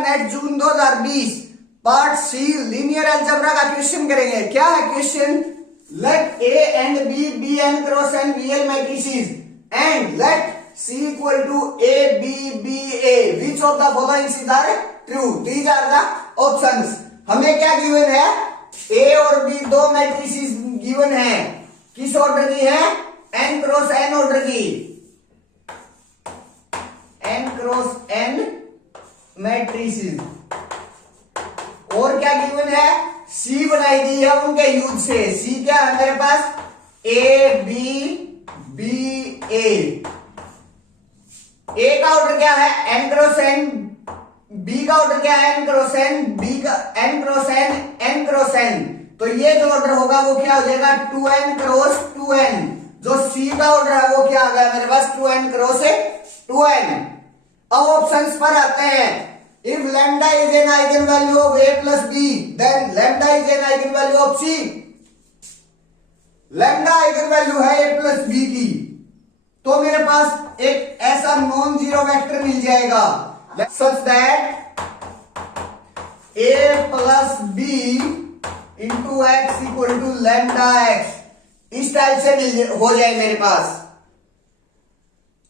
Net June 2020 part C linear algebra का question करेंगे। क्या है question? Let A and B n cross n real matrices and let C equal to A B A which of the following are true. These are the options. हमें क्या given है? ए और B दो matrices given है। किस order की है? N cross N order की, एन क्रॉस एन मैट्रिसेस। और क्या गिवन है? सी बनाई दी है उनके यूज से। सी क्या है मेरे पास? ए बी ए का ऑर्डर क्या है? N cross n. बी का ऑर्डर क्या है? N cross n. बी का n cross n cross n. तो ये जो ऑर्डर होगा वो क्या हो जाएगा? 2n cross 2n। जो सी का ऑर्डर है वो क्या आ गया मेरे पास? 2n cross 2n। अब ऑप्शंस पर आते हैं। If lambda is an eigenvalue of a plus b, then lambda is an eigenvalue of c. lambda eigenvalue है a plus b की, तो मेरे पास एक ऐसा नॉन जीरो वेक्टर मिल जाएगा such that a plus b into x equal to lambda x। इस type से हो जाए मेरे पास।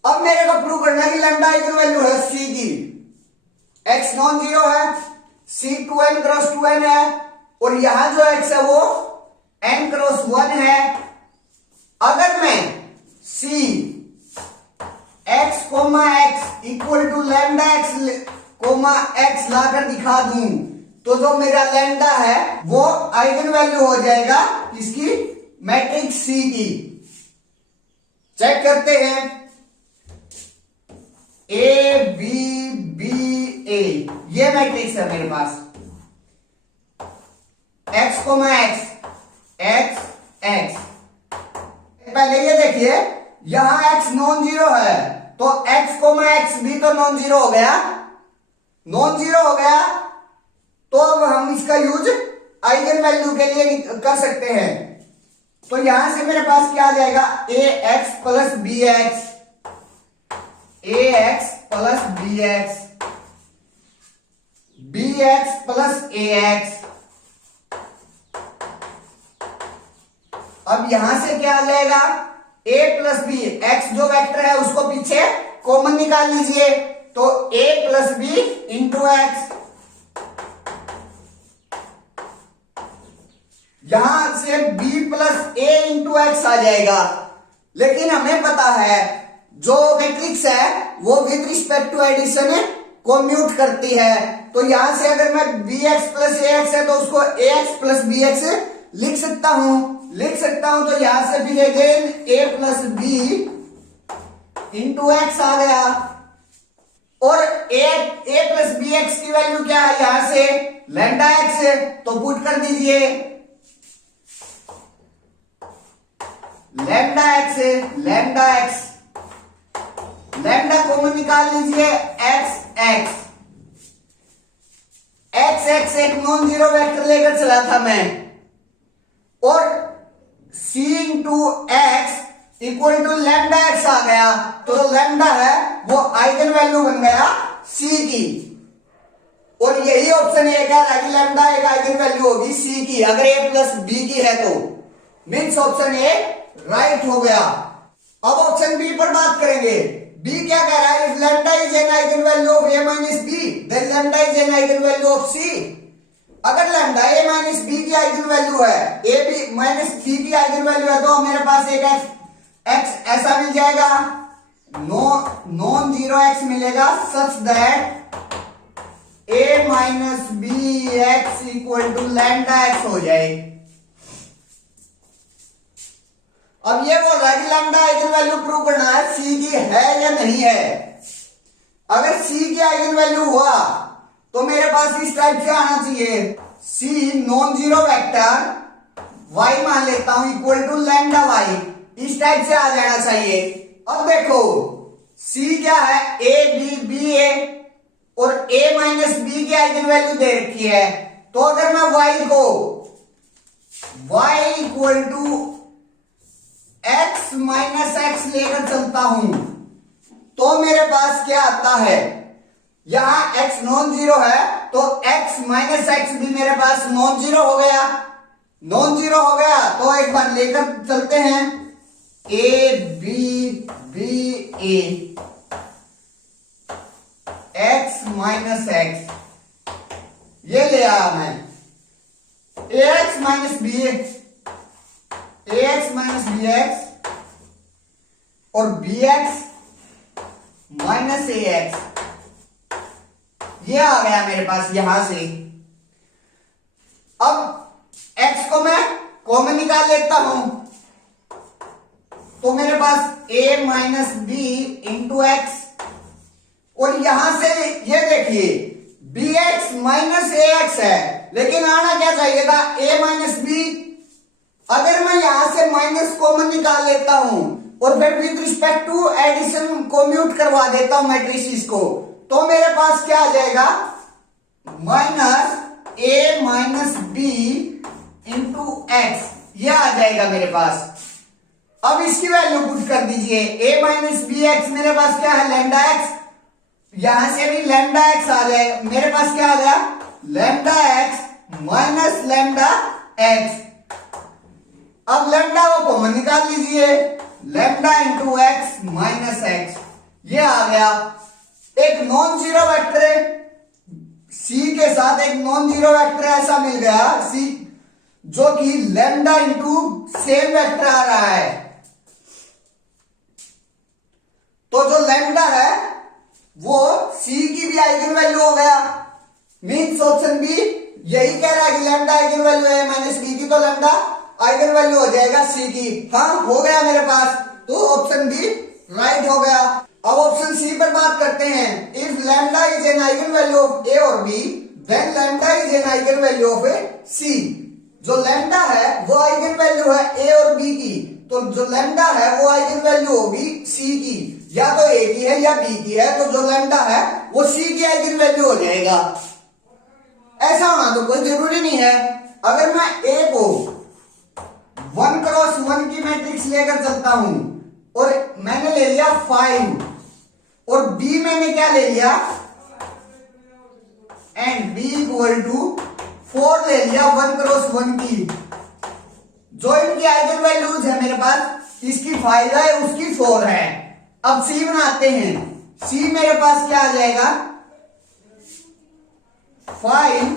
अब मेरे को प्रूव करना है कि लैम्डा आइगनवैल्यू है c की। x नॉन जीरो है, c 2n क्रॉस 2n है, और यहां जो x है वो n क्रॉस 1 है। अगर मैं c x comma x equal to lambda x comma x लाकर दिखा दूं तो जो मेरा लैम्डा है वो आइगन वैल्यू हो जाएगा इसकी मैट्रिक्स सी की। चेक करते हैं। ए बी ए ये मैट्रिक्स है मेरे पास। x कोमा x पहले ये देखिए यहां x नॉन जीरो है तो x कोमा x भी तो नॉन जीरो हो गया। नॉन जीरो हो गया तो अब हम इसका यूज आइगन वैल्यू के लिए कर सकते हैं। तो यहां से मेरे पास क्या आ जाएगा? A X plus B X, A X plus B X, B X plus A X. अब यहां से क्या आ जाएगा? a प्लस बी, एक्स जो वेक्टर है उसको पीछे कॉमन निकाल लीजिए तो a plus B into X. यहां से b plus a into X आ जाएगा। लेकिन हमें पता है जो मैट्रिक्स है वो with respect to addition commute करती है। तो यहां से अगर मैं bx प्लस ax है तो उसको ax प्लस bx लिख सकता हूं। तो यहां से फिर again a plus b into X आ गया। और a प्लस बी एक्स की वैल्यू क्या है? यहां से लैम्डा एक्स है तो पुट कर दीजिए लैम्डा एक्स लैम्डा कॉमन निकाल लीजिए एक्स एक नॉन जीरो वेक्टर लेकर चला था मैं, और c into X equal to lambda X आ गया। तो लैम्डा है वो आइगन वैल्यू बन गया c की। और यही ऑप्शन ए कह रहा है कि लैम्डा एक आइगन वैल्यू होगी c की अगर a प्लस बी की है तो। मीन्स ऑप्शन ए राइट हो गया। अब ऑप्शन बी पर बात करेंगे। बी क्या कह रहा है? If lambda is an eigen value of a minus B then lambda is an eigen value of c। अगर लैम्डा a माइनस बी की आइगन वैल्यू है, a बी माइनस बी की आइगन वैल्यू है, तो मेरे पास एक x ऐसा मिल जाएगा, नॉन जीरो x मिलेगा such that a minus B x equal to lambda x हो जाए। अब ये बोल रहा है कि लैम्डा आइगन वैल्यू प्रूव करना है c की है या नहीं है। अगर c की आइगन वैल्यू हुआ तो मेरे पास इस टाइप से आना चाहिए, c non zero vector y मान लेता हूं इक्वल टू लैम्डा y। इस टाइप से आ जाना चाहिए। अब देखो c क्या है? a b a और a माइनस b की आइगन वैल्यू दे रखी है। तो अगर मैं y को y equal to x minus x लेकर चलता हूं तो मेरे पास क्या आता है? यहां x नॉन जीरो है तो x माइनस एक्स भी मेरे पास नॉन जीरो हो गया। नॉन जीरो हो गया तो एक बार लेकर चलते हैं, A B B A x minus x, ये ले आया मैं, ax minus B ax minus B x और bx माइनस ए एक्स, ये आ गया मेरे पास यहां से। अब x को मैं कॉमन निकाल लेता हूं तो मेरे पास a minus B into x, और यहां से ये देखिए bx माइनस ए एक्स है, लेकिन आना क्या चाहिए था a माइनस बी। अगर मैं यहां से माइनस कॉमन निकाल लेता हूं और फिर विद रिस्पेक्ट टू एडिशन को म्यूट करवा देता हूं मैट्रिसेस को, तो मेरे पास क्या आ जाएगा, माइनस ए माइनस बी इंटू एक्स, यह आ जाएगा मेरे पास। अब इसकी वैल्यू पुट कर दीजिए, ए माइनस बी एक्स मेरे पास क्या है, लैम्डा एक्स, यहां से भी लैम्डा एक्स आ जाए, मेरे पास क्या आ गया, lambda x minus lambda x. अब लैम्डा को कॉमन निकाल लीजिए, lambda into x minus x, ये आ गया। एक नॉन जीरो वेक्टर है, सी के साथ एक नॉन जीरो वेक्टर ऐसा मिल गया सी, जो कि लैम्डा इंटू सेम वेक्टर आ रहा है। तो जो लैम्डा है वो सी की भी आइगन वैल्यू हो गया, मीन्स ऑप्शन बी यही कह रहा है कि लैम्डा आइगन वैल्यू है माइनस बी की, तो लैम्डा आइगन वैल्यू हो जाएगा सी की। हाँ हो गया मेरे पास, तो ऑप्शन बी राइट हो गया। अब ऑप्शन सी पर बात करते हैं, if lambda is an eigen value of A और B then lambda is an eigen value of A C. जो लैम्डा है वो आइगन वैल्यू है ए और बी की, तो जो लैम्डा है वो आइगन वैल्यू होगी सी की, या तो ए की है या बी की है, तो जो लैम्डा है वो सी की आइगन वैल्यू हो जाएगा। ऐसा होना तो कोई जरूरी नहीं है। अगर मैं ए को 1 क्रॉस 1 की मैट्रिक्स लेकर चलता हूं और मैंने ले लिया 5 और बी मैंने क्या ले लिया एंड बी इक्वल टू 4 ले लिया 1 क्रॉस 1 की, जो इनकी आइगन वैल्यूज है मेरे पास, इसकी 5 है उसकी 4 है। अब सी बनाते हैं, सी मेरे पास क्या आ जाएगा, 5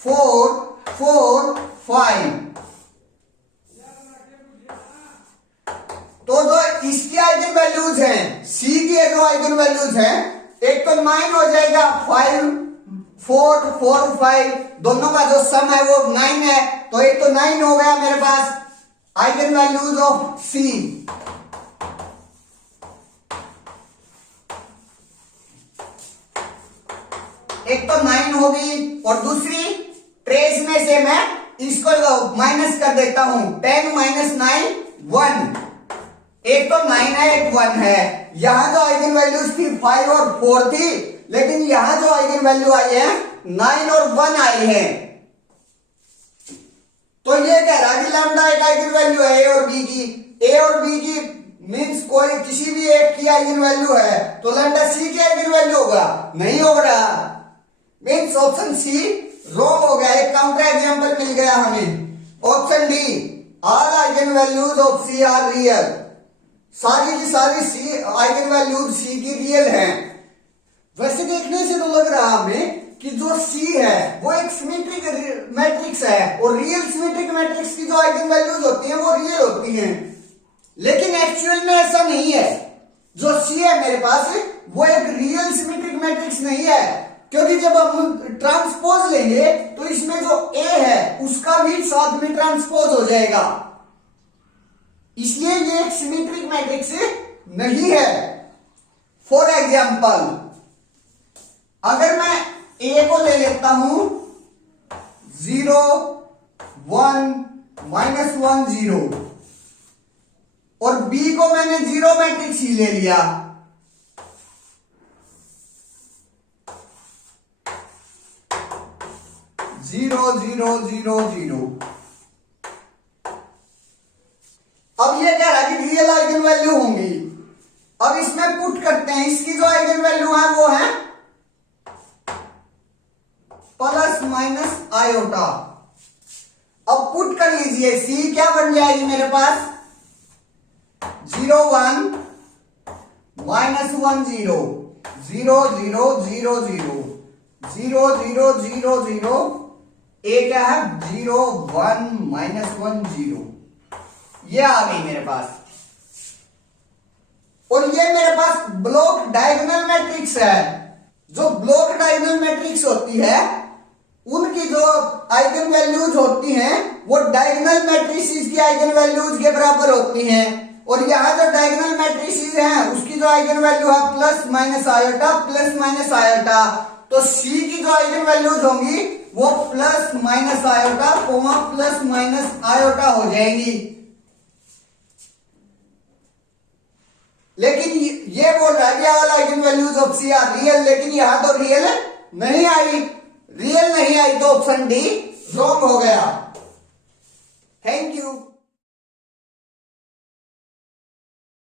4 4 5, तो जो इसकी आइगन वैल्यूज हैं, सी की जो आइगन वैल्यूज हैं, एक तो 9 हो जाएगा, 5 4 4 5 दोनों का जो सम है वो 9 है, तो एक तो 9 हो गया मेरे पास आइगन वैल्यूज ऑफ सी। एक तो 9 होगी और दूसरी ट्रेस में से मैं इसको माइनस कर देता हूं, 10 माइनस 9 1, एक तो 9 है एक 1 है। यहां जो आइगन वैल्यूज थी 5 और 4 थी, लेकिन यहां जो आइगन वैल्यू आई है 9 और 1 आई है। तो ये कह रहा है कि लैम्डा एक आइगन वैल्यू है ए और बी की, ए और बी की मीन्स कोई किसी भी एक की आइगन वैल्यू है, तो लैम्डा सी की आइगन वैल्यू होगा, नहीं हो रहा, मीन्स ऑप्शन सी रॉन्ग हो गया। एक काउंटर एग्जांपल मिल गया हमें। Option D all eigenvalues of C are real, सारी की सारी सी आइगन वैल्यूज सी की रियल हैं। वैसे देखने से तो लग रहा हमें कि जो सी है वो एक सिमेट्रिक मैट्रिक्स है और रियल सिमेट्रिक मैट्रिक्स की जो आइगन वैल्यूज होती हैं वो रियल होती हैं, लेकिन एक्चुअल में ऐसा नहीं है। जो सी है मेरे पास वो एक रियल सिमेट्रिक मैट्रिक्स नहीं है, क्योंकि जब हम ट्रांसपोज लेंगे तो इसमें जो ए है उसका भी साथ में ट्रांसपोज हो जाएगा, इसलिए ये एक सिमेट्रिक मैट्रिक्स नहीं है। फॉर एग्जाम्पल अगर मैं ए को ले लेता हूं 0 1 -1 0 और बी को मैंने 0 मैट्रिक्स ही ले लिया, जीरो जीरो जीरो जीरो। अब ये कह रहा है कि रियल आइगन वैल्यू होंगी। अब इसमें पुट करते हैं, इसकी जो आइगन वैल्यू है वो है आयोटा। अब पुट कर लीजिए, सी क्या बन जाएगी मेरे पास 0 1 -1 0 0 0 0 0 0 0 0 0 ए क्या है 0 1 -1 0, ये आ गई मेरे पास। और ये मेरे पास ब्लॉक डायगोनल मैट्रिक्स है। जो ब्लॉक डायगोनल मैट्रिक्स होती है उनकी जो आइगन वैल्यूज होती हैं वो डायगोनल मैट्रिसेस की आइगन वैल्यूज के बराबर होती हैं। और यहां जो डायगोनल मैट्रिसेस हैं उसकी जो आइगन वैल्यू है plus minus iota plus minus iota. तो सी की जो आइगन वैल्यूज होंगी वो plus minus iota comma plus minus iota हो जाएंगी। लेकिन ये बोल रहा है कि वाला eigenvalues of C are real, लेकिन यहां तो रियल नहीं आई। रियल नहीं आई तो ऑप्शन डी रॉन्ग हो गया।